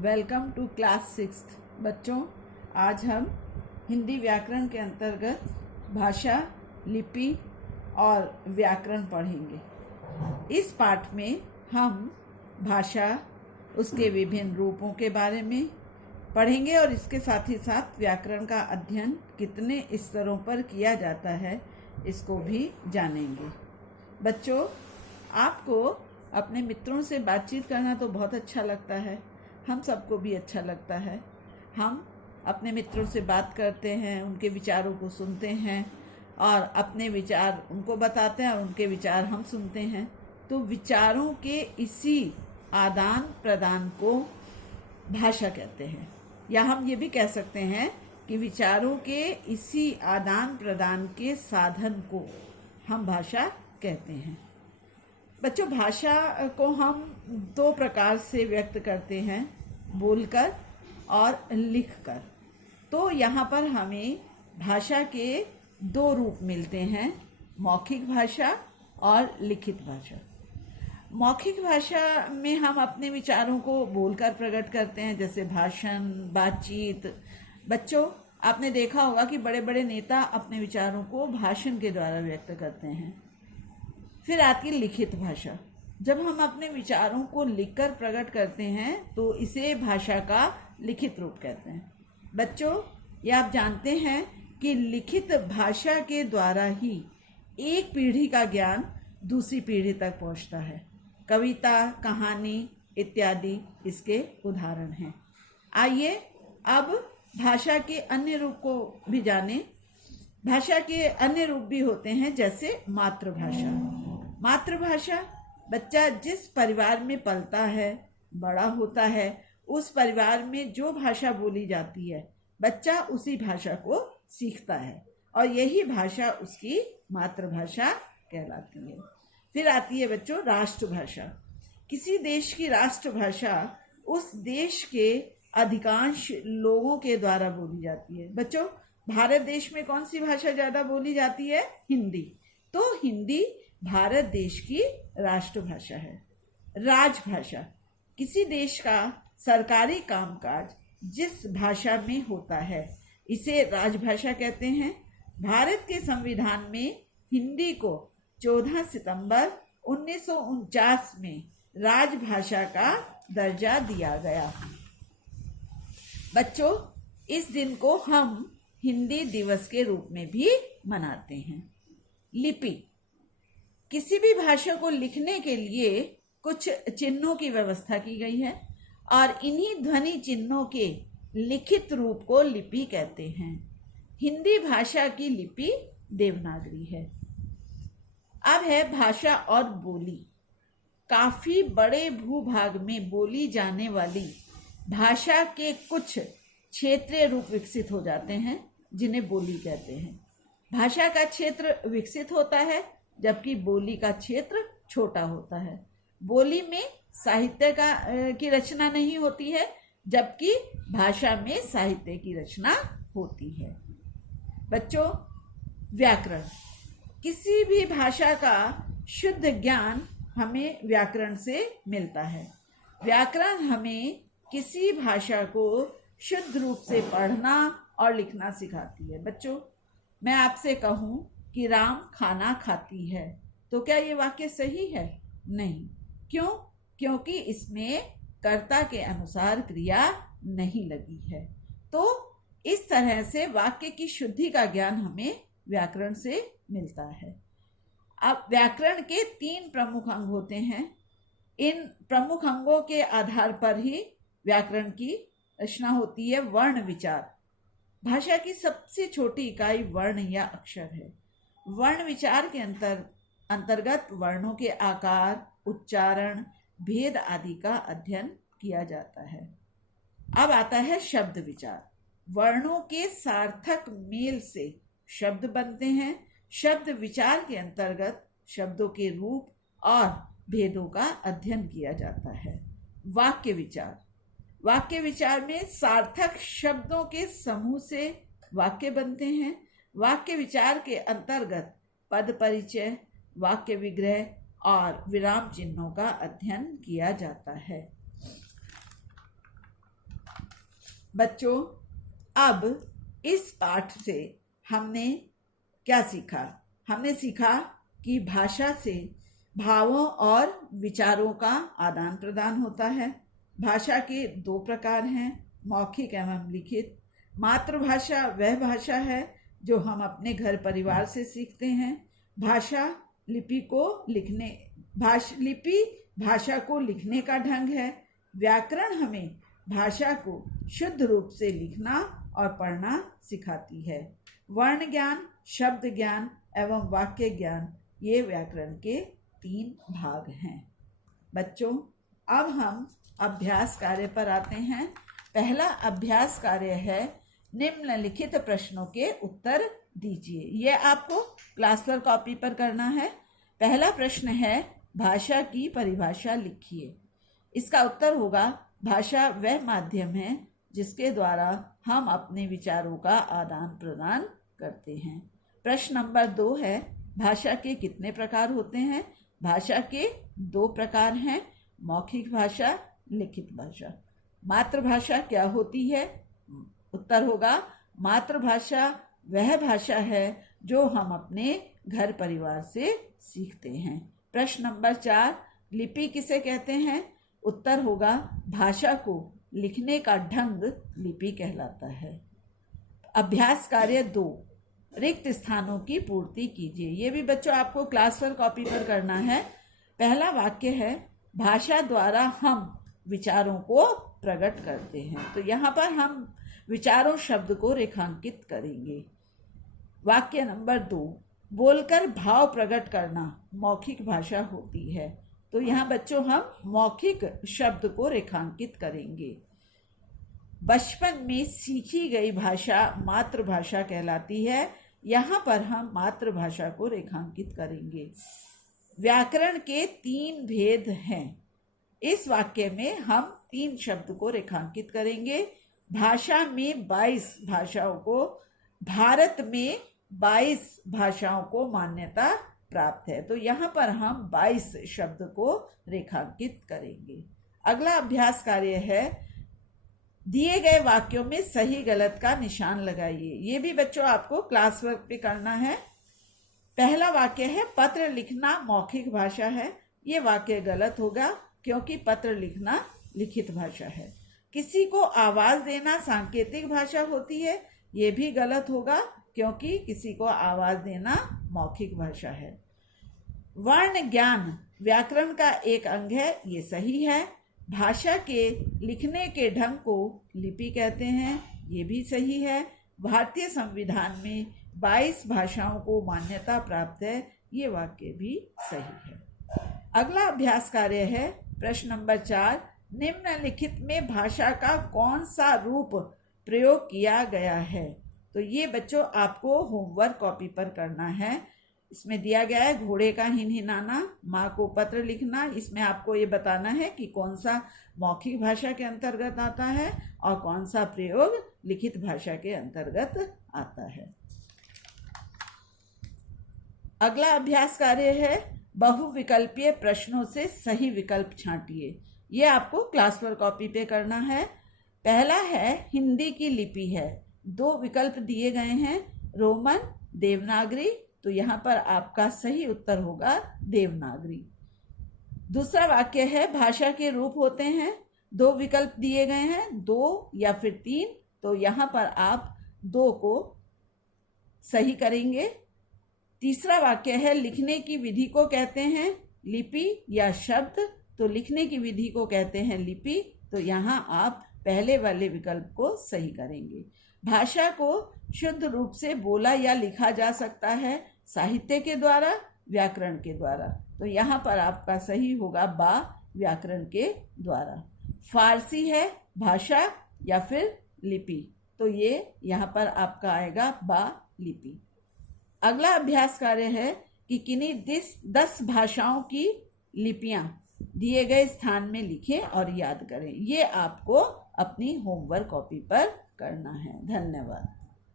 Welcome to class 6। बच्चों, आज हम हिंदी व्याकरण के अंतर्गत भाषा, लिपि और व्याकरण पढ़ेंगे। इस पाठ में हम भाषा, उसके विभिन्न रूपों के बारे में पढ़ेंगे और इसके साथ ही साथ व्याकरण का अध्ययन कितने स्तरों पर किया जाता है इसको भी जानेंगे। बच्चों, आपको अपने मित्रों से बातचीत करना तो बहुत अच्छा लगता है, हम सबको भी अच्छा लगता है। हम अपने मित्रों से बात करते हैं, उनके विचारों को सुनते हैं और अपने विचार उनको बताते हैं और उनके विचार हम सुनते हैं। तो विचारों के इसी आदान प्रदान को भाषा कहते हैं, या हम ये भी कह सकते हैं कि विचारों के इसी आदान प्रदान के साधन को हम भाषा कहते हैं। बच्चों, भाषा को हम दो प्रकार से व्यक्त करते हैं, बोलकर और लिखकर। तो यहाँ पर हमें भाषा के दो रूप मिलते हैं, मौखिक भाषा और लिखित भाषा। मौखिक भाषा में हम अपने विचारों को बोलकर प्रकट करते हैं, जैसे भाषण, बातचीत। बच्चों, आपने देखा होगा कि बड़े बड़े नेता अपने विचारों को भाषण के द्वारा व्यक्त करते हैं। फिर आती लिखित भाषा। जब हम अपने विचारों को लिखकर प्रकट करते हैं तो इसे भाषा का लिखित रूप कहते हैं। बच्चों, ये आप जानते हैं कि लिखित भाषा के द्वारा ही एक पीढ़ी का ज्ञान दूसरी पीढ़ी तक पहुंचता है। कविता, कहानी इत्यादि इसके उदाहरण हैं। आइए अब भाषा के अन्य रूप को भी जानें। भाषा के अन्य रूप भी होते हैं, जैसे मातृभाषा। मातृभाषा, बच्चा जिस परिवार में पलता है, बड़ा होता है, उस परिवार में जो भाषा बोली जाती है, बच्चा उसी भाषा को सीखता है और यही भाषा उसकी मातृभाषा कहलाती है। फिर आती है बच्चों राष्ट्रभाषा। किसी देश की राष्ट्रभाषा उस देश के अधिकांश लोगों के द्वारा बोली जाती है। बच्चों, भारत देश में कौन सी भाषा ज्यादा बोली जाती है? हिंदी। तो हिंदी भारत देश की राष्ट्रभाषा है। राजभाषा, किसी देश का सरकारी कामकाज जिस भाषा में होता है, इसे राजभाषा कहते हैं। भारत के संविधान में हिंदी को 14 सितंबर 1949 में राजभाषा का दर्जा दिया गया। बच्चों, इस दिन को हम हिंदी दिवस के रूप में भी मनाते हैं। लिपि, किसी भी भाषा को लिखने के लिए कुछ चिन्हों की व्यवस्था की गई है और इन्हीं ध्वनि चिन्हों के लिखित रूप को लिपि कहते हैं। हिंदी भाषा की लिपि देवनागरी है। अब है भाषा और बोली। काफी बड़े भूभाग में बोली जाने वाली भाषा के कुछ क्षेत्रीय रूप विकसित हो जाते हैं, जिन्हें बोली कहते हैं। भाषा का क्षेत्र विकसित होता है जबकि बोली का क्षेत्र छोटा होता है। बोली में साहित्य की रचना नहीं होती है, जबकि भाषा में साहित्य की रचना होती है। बच्चों, व्याकरण, किसी भी भाषा का शुद्ध ज्ञान हमें व्याकरण से मिलता है। व्याकरण हमें किसी भाषा को शुद्ध रूप से पढ़ना और लिखना सिखाती है। बच्चों, मैं आपसे कहूं कि राम खाना खाती है, तो क्या ये वाक्य सही है? नहीं। क्यों? क्योंकि इसमें कर्ता के अनुसार क्रिया नहीं लगी है। तो इस तरह से वाक्य की शुद्धि का ज्ञान हमें व्याकरण से मिलता है। अब व्याकरण के 3 प्रमुख अंग होते हैं। इन प्रमुख अंगों के आधार पर ही व्याकरण की रचना होती है। वर्ण विचार, भाषा की सबसे छोटी इकाई वर्ण या अक्षर है। वर्ण विचार के अंतर्गत वर्णों के आकार, उच्चारण, भेद आदि का अध्ययन किया जाता है। अब आता है शब्द विचार। वर्णों के सार्थक मेल से शब्द बनते हैं। शब्द विचार के अंतर्गत शब्दों के रूप और भेदों का अध्ययन किया जाता है। वाक्य विचार, वाक्य विचार में सार्थक शब्दों के समूह से वाक्य बनते हैं। वाक्य विचार के अंतर्गत पद परिचय, वाक्य विग्रह और विराम चिन्हों का अध्ययन किया जाता है। बच्चों, अब इस पाठ से हमने क्या सीखा? हमने सीखा कि भाषा से भावों और विचारों का आदान प्रदान होता है। भाषा के दो प्रकार हैं, मौखिक एवं लिखित। मातृभाषा वह भाषा है जो हम अपने घर परिवार से सीखते हैं। लिपि भाषा को लिखने का ढंग है। व्याकरण हमें भाषा को शुद्ध रूप से लिखना और पढ़ना सिखाती है। वर्ण ज्ञान, शब्द ज्ञान एवं वाक्य ज्ञान ये व्याकरण के 3 भाग हैं। बच्चों, अब हम अभ्यास कार्य पर आते हैं। पहला अभ्यास कार्य है निम्नलिखित प्रश्नों के उत्तर दीजिए। यह आपको क्लास वर्क कॉपी पर करना है। पहला प्रश्न है भाषा की परिभाषा लिखिए। इसका उत्तर होगा भाषा वह माध्यम है जिसके द्वारा हम अपने विचारों का आदान प्रदान करते हैं। प्रश्न नंबर 2 है भाषा के कितने प्रकार होते हैं? भाषा के 2 प्रकार हैं, मौखिक भाषा, लिखित भाषा। मातृभाषा क्या होती है? उत्तर होगा मातृभाषा वह भाषा है जो हम अपने घर परिवार से सीखते हैं। प्रश्न नंबर 4 लिपि किसे कहते हैं? उत्तर होगा भाषा को लिखने का ढंग लिपि कहलाता है। अभ्यास कार्य 2 रिक्त स्थानों की पूर्ति कीजिए। ये भी बच्चों आपको क्लास वर्क कॉपी पर करना है। पहला वाक्य है भाषा द्वारा हम विचारों को प्रकट करते हैं। तो यहाँ पर हम विचारों शब्द को रेखांकित करेंगे। वाक्य नंबर 2 बोलकर भाव प्रकट करना मौखिक भाषा होती है। तो यहाँ बच्चों हम मौखिक शब्द को रेखांकित करेंगे। बचपन में सीखी गई भाषा मातृभाषा कहलाती है। यहाँ पर हम मातृभाषा को रेखांकित करेंगे। व्याकरण के 3 भेद हैं। इस वाक्य में हम 3 शब्द को रेखांकित करेंगे। भाषा में 22 भाषाओं को, भारत में 22 भाषाओं को मान्यता प्राप्त है। तो यहाँ पर हम 22 शब्द को रेखांकित करेंगे। अगला अभ्यास कार्य है दिए गए वाक्यों में सही गलत का निशान लगाइए। ये भी बच्चों आपको क्लास वर्क पे करना है। पहला वाक्य है पत्र लिखना मौखिक भाषा है। ये वाक्य गलत होगा क्योंकि पत्र लिखना लिखित भाषा है। किसी को आवाज देना सांकेतिक भाषा होती है। ये भी गलत होगा क्योंकि किसी को आवाज देना मौखिक भाषा है। वर्ण ज्ञान व्याकरण का एक अंग है, ये सही है। भाषा के लिखने के ढंग को लिपि कहते हैं, ये भी सही है। भारतीय संविधान में 22 भाषाओं को मान्यता प्राप्त है, ये वाक्य भी सही है। अगला अभ्यास कार्य है प्रश्न नंबर 4 निम्नलिखित में भाषा का कौन सा रूप प्रयोग किया गया है? तो ये बच्चों आपको होमवर्क कॉपी पर करना है। इसमें दिया गया है घोड़े का हिनहिनाना, माँ को पत्र लिखना। इसमें आपको ये बताना है कि कौन सा मौखिक भाषा के अंतर्गत आता है और कौन सा प्रयोग लिखित भाषा के अंतर्गत आता है। अगला अभ्यास कार्य है बहुविकल्पीय प्रश्नों से सही विकल्प छांटिए। ये आपको क्लास वर्क कॉपी पे करना है। पहला है हिंदी की लिपि है। 2 विकल्प दिए गए हैं, रोमन, देवनागरी। तो यहाँ पर आपका सही उत्तर होगा देवनागरी। दूसरा वाक्य है भाषा के रूप होते हैं। 2 विकल्प दिए गए हैं, 2 या फिर 3। तो यहाँ पर आप 2 को सही करेंगे। तीसरा वाक्य है लिखने की विधि को कहते हैं लिपि या शब्द। तो लिखने की विधि को कहते हैं लिपि। तो यहाँ आप पहले वाले विकल्प को सही करेंगे। भाषा को शुद्ध रूप से बोला या लिखा जा सकता है साहित्य के द्वारा, व्याकरण के द्वारा। तो यहाँ पर आपका सही होगा बा, व्याकरण के द्वारा। फारसी है भाषा या फिर लिपि। तो ये यहाँ पर आपका आएगा बा, लिपि। अगला अभ्यास कार्य है कि किन्हीं 10 भाषाओं की लिपियां दिए गए स्थान में लिखें और याद करें। ये आपको अपनी होमवर्क कॉपी पर करना है। धन्यवाद।